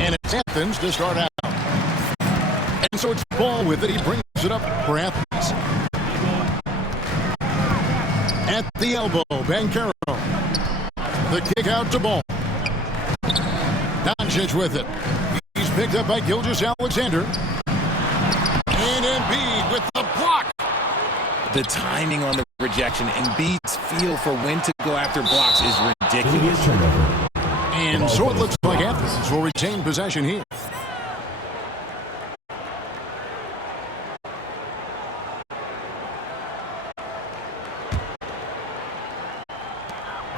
And it's Athens to start out. And so it's Ball with it. He brings it up for Athens. At the elbow, Banchero. The kick out to Ball. Doncic with it. He's picked up by Gilgeous-Alexander. And Embiid with the block. The timing on the rejection, Embiid's feel for when to go after blocks is ridiculous. And so it looks like Athens will retain possession here.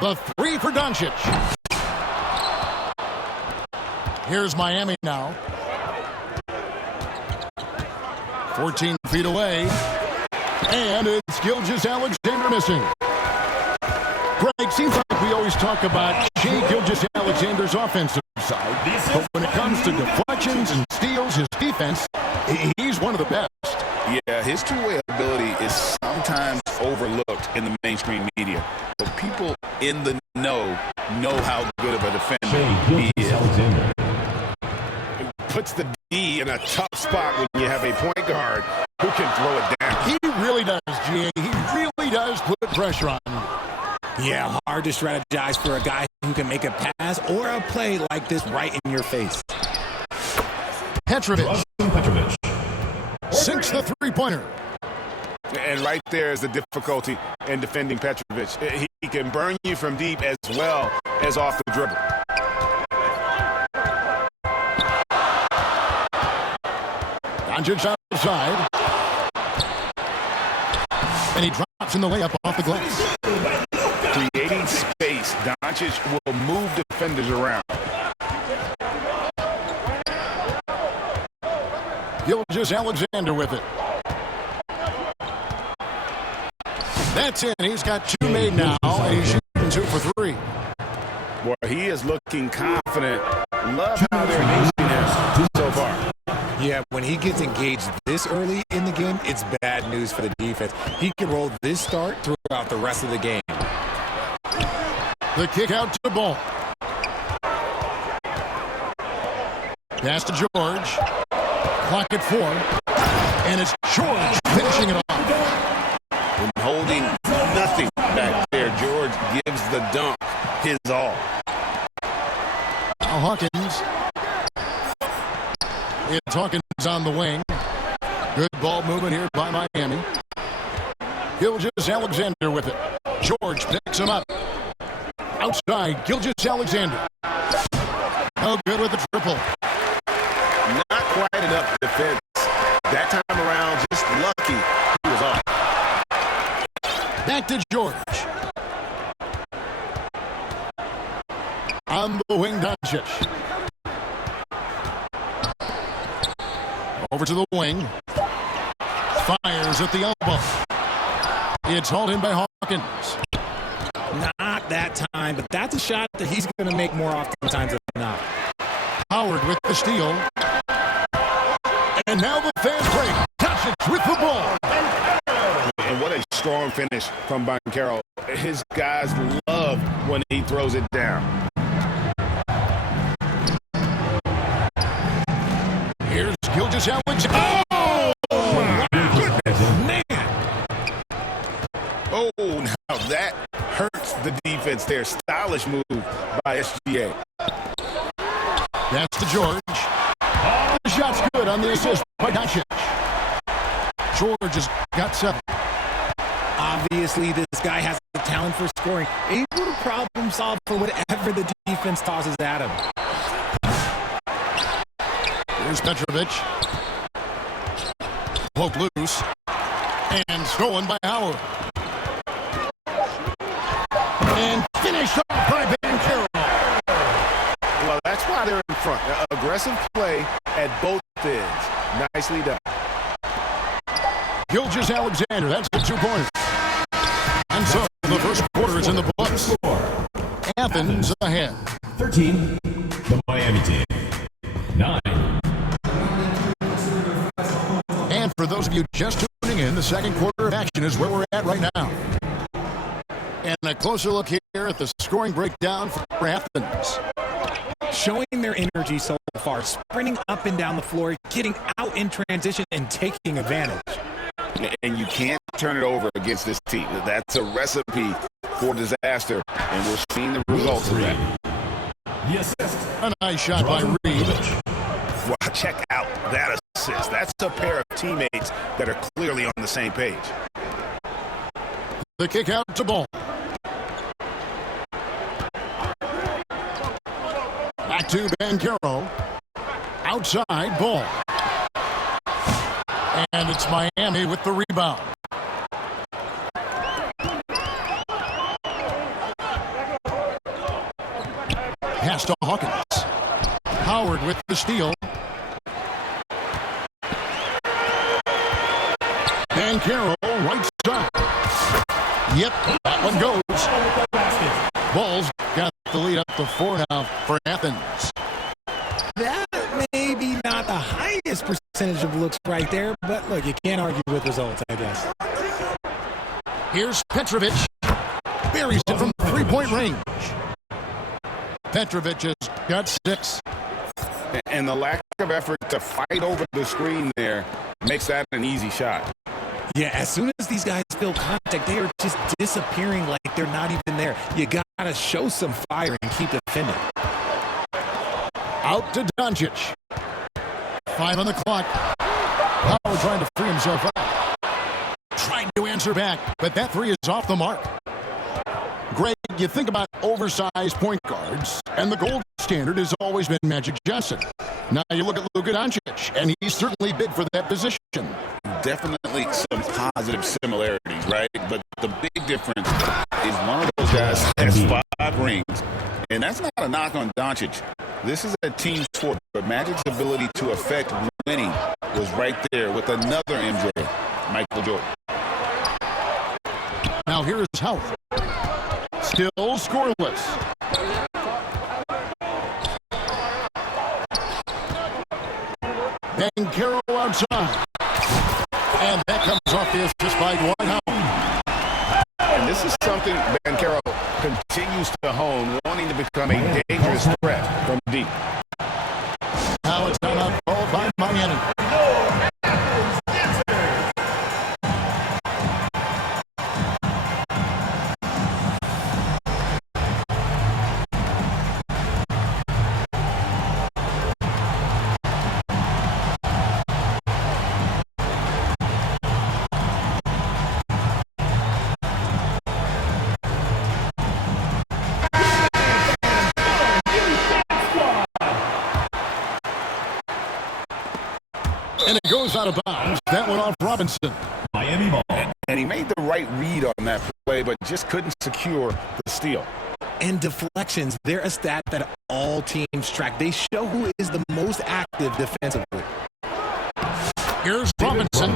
The three for Doncic. Here's Miami now. 14 feet away. And it's Gilgeous-Alexander missing. Greg, seems like we always talk about Shai Gilgeous-Alexander's offensive side. But when it comes to deflections and steals, his defense, he's one of the best. Yeah, his two-way ability is sometimes overlooked in the mainstream media. But people in the know how good of a defender he is. Puts the D in a tough spot when you have a point guard who can throw it down. He really does, G.A. He really does put pressure on him. Yeah, hard to strategize for a guy who can make a pass or a play like this right in your face. Petrovic sinks the three-pointer. And right there is the difficulty in defending Petrovic. He can burn you from deep as well as off the dribble. Doncic outside. And he drops in the layup off the glass. Creating space, Doncic will move defenders around. Gilgeous-Alexander with it. That's in. He's got two made now, and he's shooting 2 for 3. Well, he is looking confident. Love how they're using him so far. Yeah, when he gets engaged this early in the game, it's bad news for the defense. He can roll this start throughout the rest of the game. The kick out to Ball. Pass to George. Clock at 4. And it's George finishing it off. When holding nothing back there, George gives the dunk his all. Now Hawkins. It's Hawkins on the wing. Good ball movement here by Miami. Gilgeous-Alexander with it. George picks him up. Outside, Gilgeous-Alexander. No good with the triple. Not quite enough defense. That time around, just lucky he was off. Back to George. On the wing, Doncic. Over to the wing. Fires at the elbow. It's hauled in by Hawkins. Not that time, but that's a shot that he's going to make more often times than not. Howard with the steal. And now the fast break. Doncic with the ball. And what a strong finish from Banchero. His guys love when he throws it down. Here's Gilgeous-Alexander. Oh, my goodness, man. Oh, now that hurts the defense there. Stylish move by SGA. That's to George. The shot's good on the assist by Doncic. George has got 7. Obviously, this guy has the talent for scoring. Able to problem solve for whatever the defense tosses at him. Here's Petrovic. Poked loose. And stolen by Howard. And finished off by Banchero. Well, that's why they're in front. Aggressive play at both ends. Nicely done. Gilgeous-Alexander, that's the 2-pointer. And so the first quarter is in the books. Athens ahead. 13, the Miami team. 9. And for those of you just tuning in, the second quarter of action is where we're at right now. And a closer look here at the scoring breakdown for Athens. showing their energy so far, sprinting up and down the floor, getting out in transition, and taking advantage. And you can't turn it over against this team. That's a recipe for disaster, and we're seeing the results of that. The assist. A nice shot by Reed. Wow, check out that assist. That's a pair of teammates that are clearly on the same page. The kick out to Ball. Back to Banchero. Outside Ball. And it's Miami with the rebound. Pass to Hawkins. Howard with the steal. Banchero right side. Yep, that one goes. Bulls got the lead up to 4 now for Athens. That may be not the highest percentage of looks right there, but look, you can't argue with results, I guess. Here's Petrovic. Buries it from 3-point range. Petrovic has got 6. And the lack of effort to fight over the screen there makes that an easy shot. Yeah, as soon as these guys feel contact, they are just disappearing like they're not even there. You gotta show some fire and keep defending. Out to Doncic. 5 on the clock. Howard trying to free himself up. Trying to answer back, but that 3 is off the mark. Greg, you think about oversized point guards, and the gold standard has always been Magic Johnson. Now you look at Luka Doncic, and he's certainly big for that position. Definitely some positive similarities, right? But the big difference is one of those guys has 5 rings, and that's not a knock on Doncic. This is a team sport, but Magic's ability to affect winning was right there with another MJ, Michael Jordan. Now here's Howard. Still scoreless. Banchero outside. And that comes off the assist by Dwight Howard. And this is something Banchero continues to hone, wanting to become a dangerous threat from deep. Now it's timeout called by Miami. And it goes out of bounds. That one off Robinson. Miami ball. And he made the right read on that play, but just couldn't secure the steal. And deflections, they're a stat that all teams track. They show who is the most active defensively. Here's Robinson.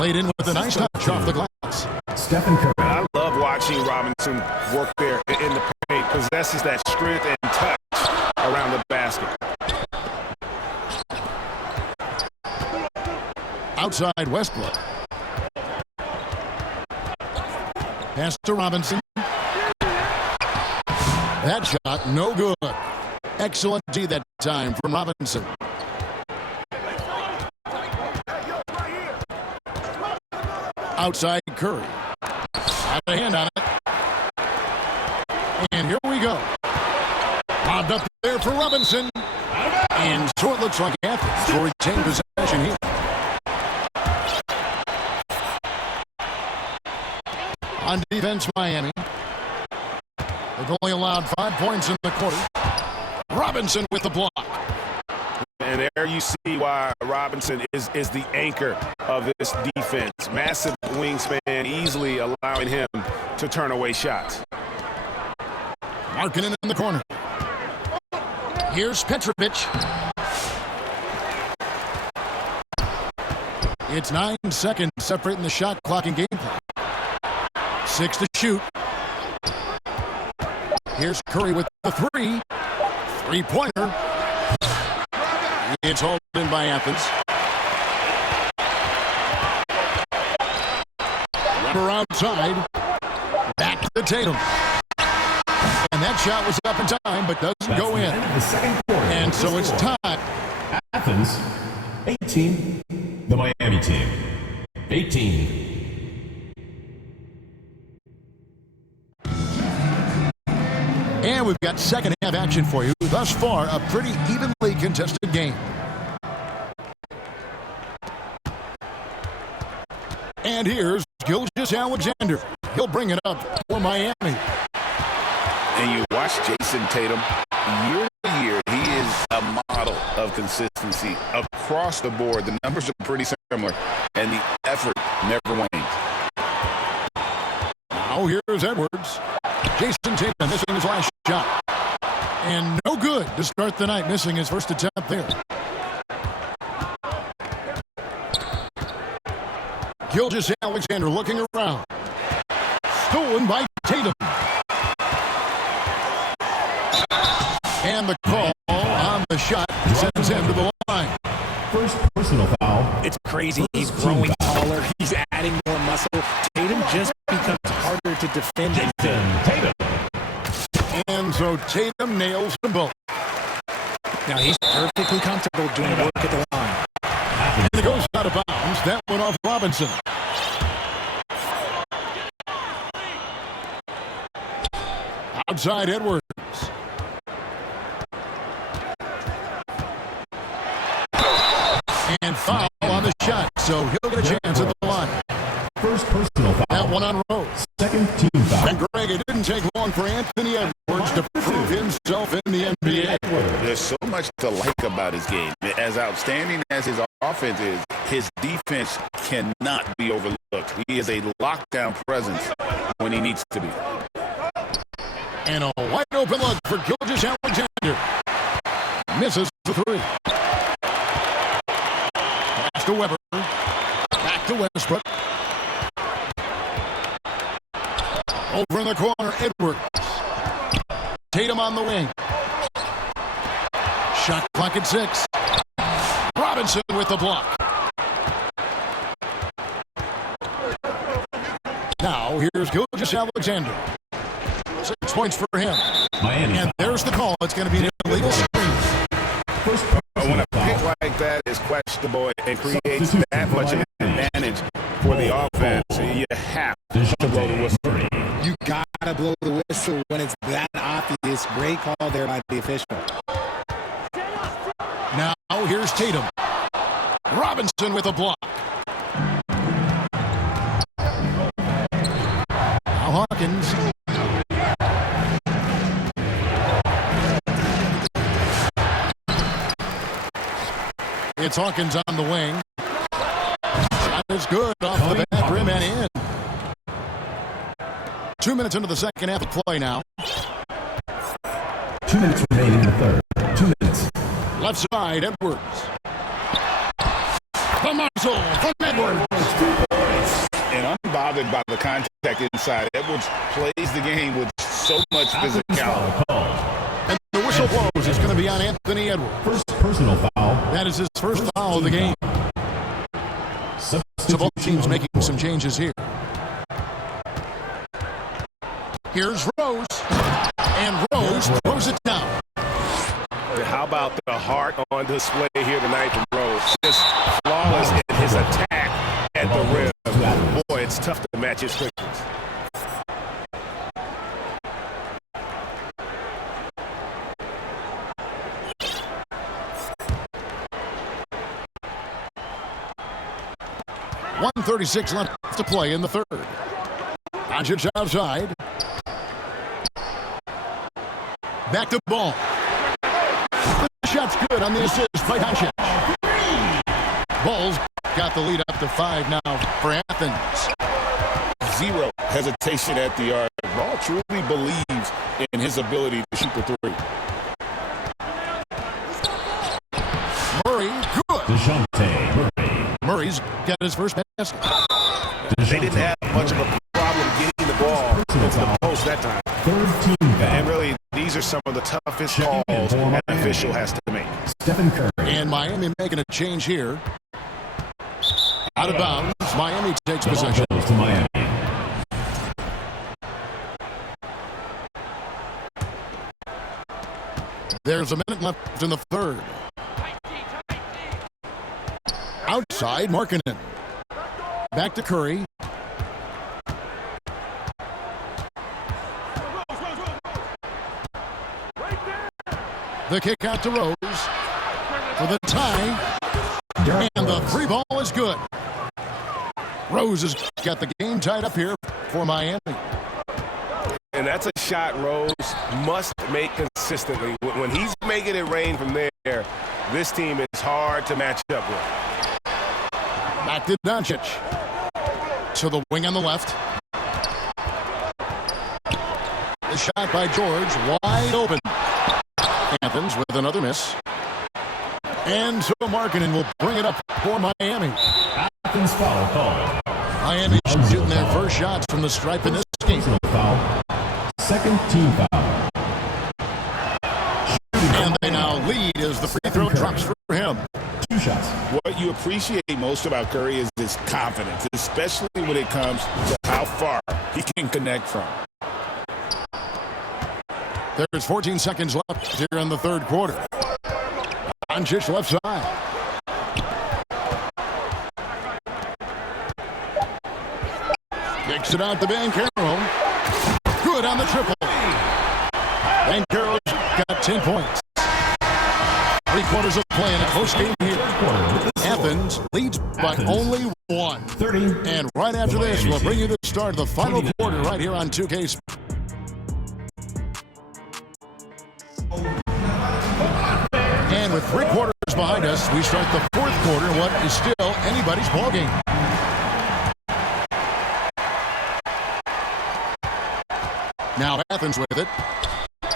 Laid in with a nice touch off the glass. Stephen Curry. I love watching Robinson work there in the paint. Possesses that strength and touch around the basket. Outside Westbrook. Pass to Robinson. That shot, no good. Excellent D that time from Robinson. Outside Curry. Had a hand on it. And here we go. Lobbed up there for Robinson. And so it looks like Athens will retain possession here. On defense, Miami. They've only allowed 5 points in the quarter. Robinson with the block. And there you see why Robinson is the anchor of this defense. Massive wingspan, easily allowing him to turn away shots. Markkanen in the corner. Here's Petrovic. It's 9 seconds separating the shot clock and game clock. 6 to shoot. Here's Curry with the 3. 3-pointer. It's hauled in by Athens. Rubber outside. Back to Tatum. And that shot was up in time, but doesn't That's go the in. end of the second quarter. And so it's time. Athens, 18. The Miami team, 18. And we've got second half action for you. Thus far, a pretty evenly contested game. And here's Gilgeous Alexander. He'll bring it up for Miami. And you watch Jason Tatum, year to year, he is a model of consistency across the board. The numbers are pretty similar, and the effort never wanes. Now here's Edwards. Jason Tatum missing his last shot. And no good to start the night, missing his first attempt there. Gilgeous Alexander looking around. Stolen by Tatum. And the call on the shot sends him to the line. First personal foul. It's crazy. He's growing taller. He's adding more muscle. Tatum just becomes harder to defend. Tatum. And so Tatum nails them both. Now he's perfectly comfortable doing work at the line. And it goes out of bounds. That went off Robinson. Outside Edwards. And foul on the shot, so he'll get a chance at the line. First personal foul. That one on Rose. Second team foul. And Greg, it didn't take long for Anthony Edwards to prove himself in the NBA. There's so much to like about his game. As outstanding as his offense is, his defense cannot be overlooked. He is a lockdown presence when he needs to be. And a wide open look for Gilgeous Alexander. Misses the three. Pass to Weber. Back to Westbrook. Over in the corner, Edwards. Tatum on the wing. Shot clock at 6. Robinson with the block. Now here's Gilgeous Alexander. 6 points for him. Miami. And there's the call. It's going to be an illegal screen. First When personal a pick foul. like that is questionable and creates that much of an advantage for the offense, you have to blow the whistle. You gotta blow the whistle when it's that obvious. Great call there by the official. Now here's Tatum. Robinson with a block. Now Hawkins. It's Hawkins on the wing. Shot is good off the back rim and in. 2 minutes into the second half of play now. 2 minutes remaining in the third. 2 minutes. Left side, Edwards. The muzzle from Edwards. And unbothered by the contact inside, Edwards plays the game with so much physicality. And the whistle blows. It's going to be on Anthony Edwards. First personal foul. That is his first foul of the game. So both teams making some changes here. Here's Rose. And Rose throws it down. How about the heart on display here tonight from Rose? Just flawless in his attack at the rim. Boy, it's tough to match his quickness. .136 left to play in the third. Doncic outside. Back to Ball. The shot's good on the assist by Doncic. Ball's got the lead up to 5 now for Athens. Zero hesitation at the arc. Ball truly believes in his ability to shoot the three. Murray, good. DeJounte Murray. Murray's got his first basket. They didn't have much of a problem getting the ball into the post that time. Third team And foul. really, these are some of the toughest calls an official has to make. Stephen Curry. And Miami making a change here. Out of bounds. Miami takes possession. Goes to Miami. There's a minute left in the third. Outside, Markkanen. Back to Curry. The kick out to Rose for the tie. And the three ball is good. Rose has got the game tied up here for Miami. And that's a shot Rose must make consistently. When he's making it rain from there, this team is hard to match up with. Back to Doncic. To the wing on the left. The shot by George, wide open. Athens with another miss. And so Markkanen will bring it up for Miami. Athens foul call. Miami shooting their first shots from the stripe in this game. Foul. Second team foul. And they now lead as the free throw drops for him. 2 shots. What you appreciate most about Curry is his confidence, especially when it comes to how far he can connect from. There's 14 seconds left here in the third quarter. Doncic left side. Kicks it out to Banchero. Good on the triple. Banchero's got 10 points. 3 quarters of play in a close game here. Athens leads by only 1. 30. And right after this, we'll bring you the start of the final quarter right here on 2K. And with 3 quarters behind us, we start the fourth quarter in what is still anybody's ballgame. Now Athens with it.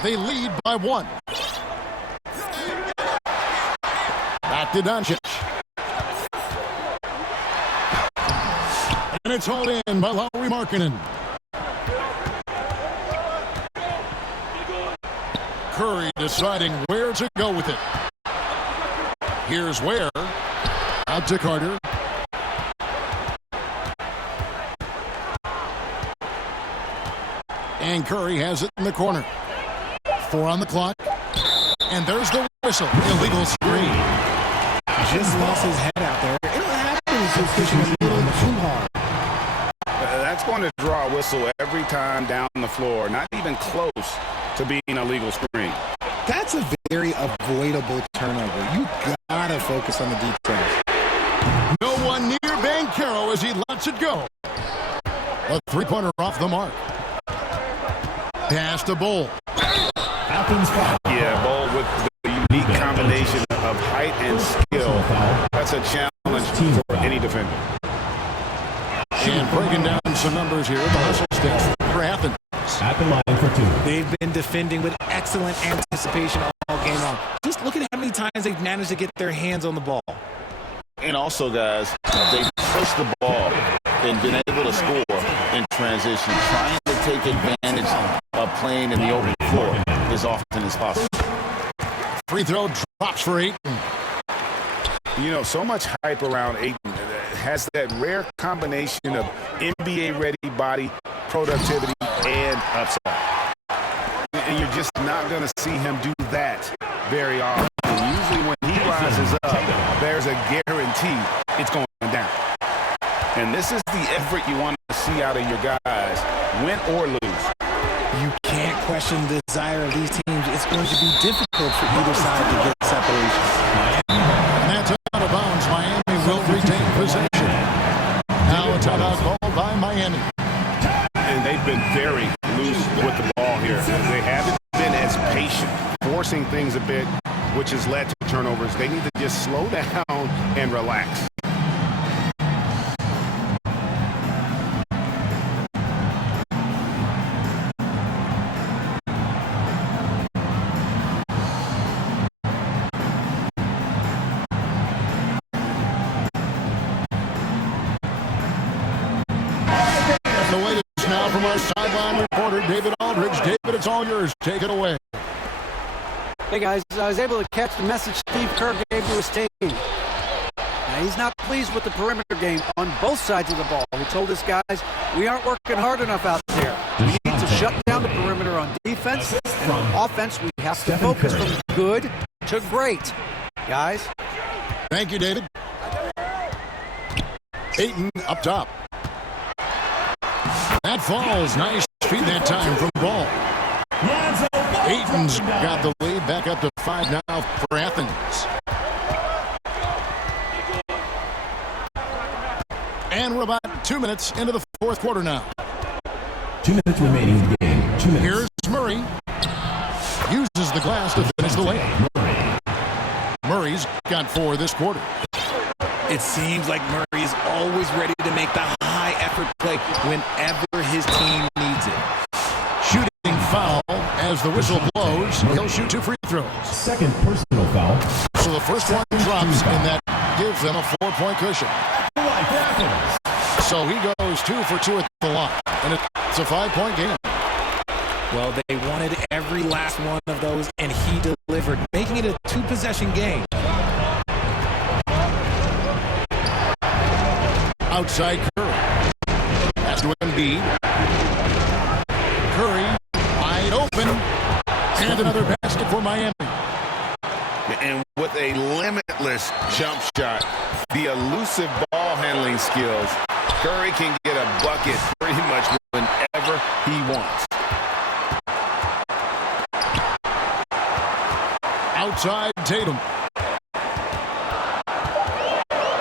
They lead by 1. Back to Doncic. And it's hauled in by Lauri Markkanen. Curry deciding where to go with it. Here's Ware. Out to Carter. And Curry has it in the corner. 4 on the clock. And there's the whistle. Illegal screen. Just lost his head out there. It'll happen if he's pushing a little too hard. That's going to draw a whistle every time down the floor. Not even close to being a legal screen. That's a very avoidable turnover. You gotta focus on the details. No one near Banchero as he lets it go. A 3-pointer off the mark. Pass to Bull. Athens foul. Yeah, Bull with the unique combination of height and skill. That's a challenge for any defender. And breaking down some numbers here, the hustle stats for Athens. At the line for 2. They've been defending with excellent anticipation all game long. Just look at how many times they've managed to get their hands on the ball. And also, guys, they push the ball and been able to score in transition, trying to take advantage of playing in the open floor as often as possible. Free throw drops for Ayton. You know, so much hype around Ayton. Has that rare combination of NBA-ready body, productivity, and upside. And you're just not going to see him do that very often. Usually when he rises up, there's a guarantee it's going down. And this is the effort you want to see out of your guys, win or lose. You can't question the desire of these teams. It's going to be difficult for either side to get separation. And that's out of bounds. Miami will retain possession. Now a timeout called by Miami. And they've been very loose with the ball here. They haven't been as patient, forcing things a bit, which has led to turnovers. They need to just slow down and relax. The latest now from our sideline reporter, David Aldridge. David, it's all yours. Take it away. Hey guys, I was able to catch the message Steve Kerr gave to his team. Now, he's not pleased with the perimeter game on both sides of the ball. He told his guys, we aren't working hard enough out there. We need to shut down the perimeter on defense Offense, we have to focus from good to great. Guys. Thank you, David. Ayton up top. That falls. Nice feed that time from Ball. Ayton's got the lead back up to 5 now for Athens. And we're about 2 minutes into the fourth quarter now. 2 minutes remaining in the game. 2 minutes. Here's Murray. Uses the glass to finish the layup. Murray's got 4 this quarter. It seems like Murray is always ready to make the high-effort play whenever his team needs it. Shooting foul as the whistle blows. He'll shoot 2 free throws. Second personal foul. So the first one drops, and that gives them a 4-point cushion. So he goes 2 for 2 at the line, and it's a 5-point game. Well, they wanted every last one of those, and he delivered, making it a 2-possession game. Outside Curry. Pass to Embiid. Curry wide open. And another basket for Miami. And with a limitless jump shot, the elusive ball handling skills, Curry can get a bucket pretty much whenever he wants. Outside Tatum.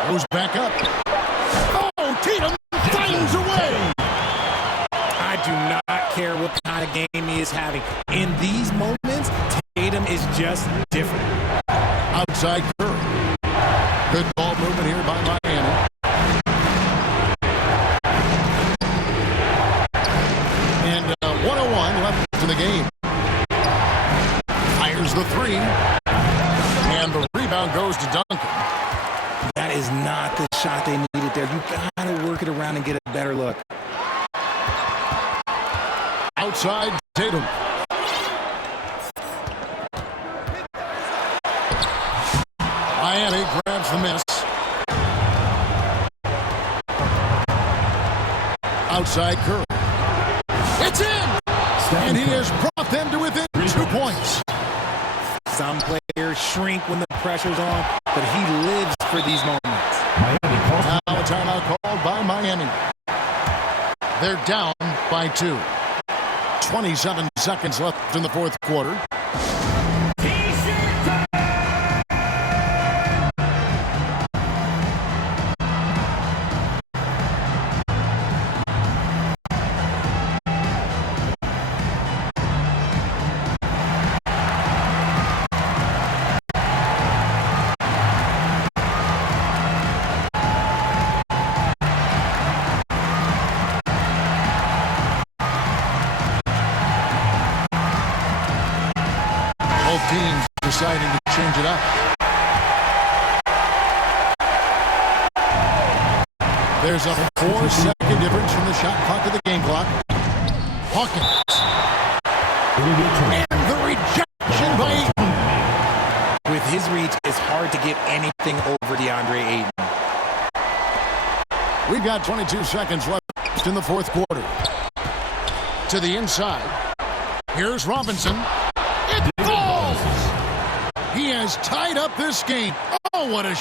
Goes back up. Oh, Tatum finds a way. I do not care what kind of game he is having. In these moments, Tatum is just different. Outside Curry. Good ball movement here by Miami. And 101 left in the game. Fires the 3. And the rebound goes to Duncan. That is not the shot they needed there. You got to work it around and get a better look. Outside Tatum. Miami grabs the miss. Outside Curry. It's in! And he has brought them to within 2 points. Some players shrink when the pressure's on, but he lives for these moments. Now a timeout called by Miami. They're down by 2. 27 seconds left in the fourth quarter. Both teams deciding to change it up. There's a 4-second difference from the shot clock to the game clock. Hawkins. And the rejection by Ayton. With his reach, it's hard to get anything over DeAndre Ayton. We've got 22 seconds left in the fourth quarter. To the inside. Here's Robinson. It falls! He has tied up this game. Oh, what a